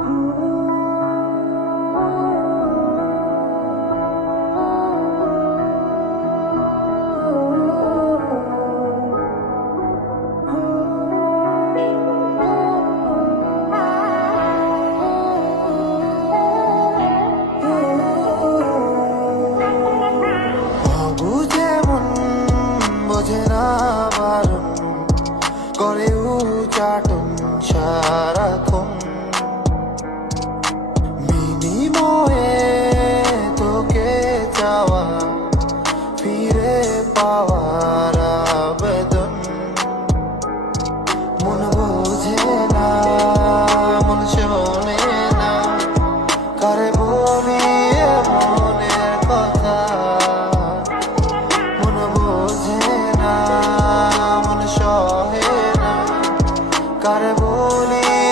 Oh, পাওয়ার আবেদন। মন বোঝে না, মন শোনে না। কারে বলি মনের কথা? মন বোঝে না, মন সহে না। কার বলি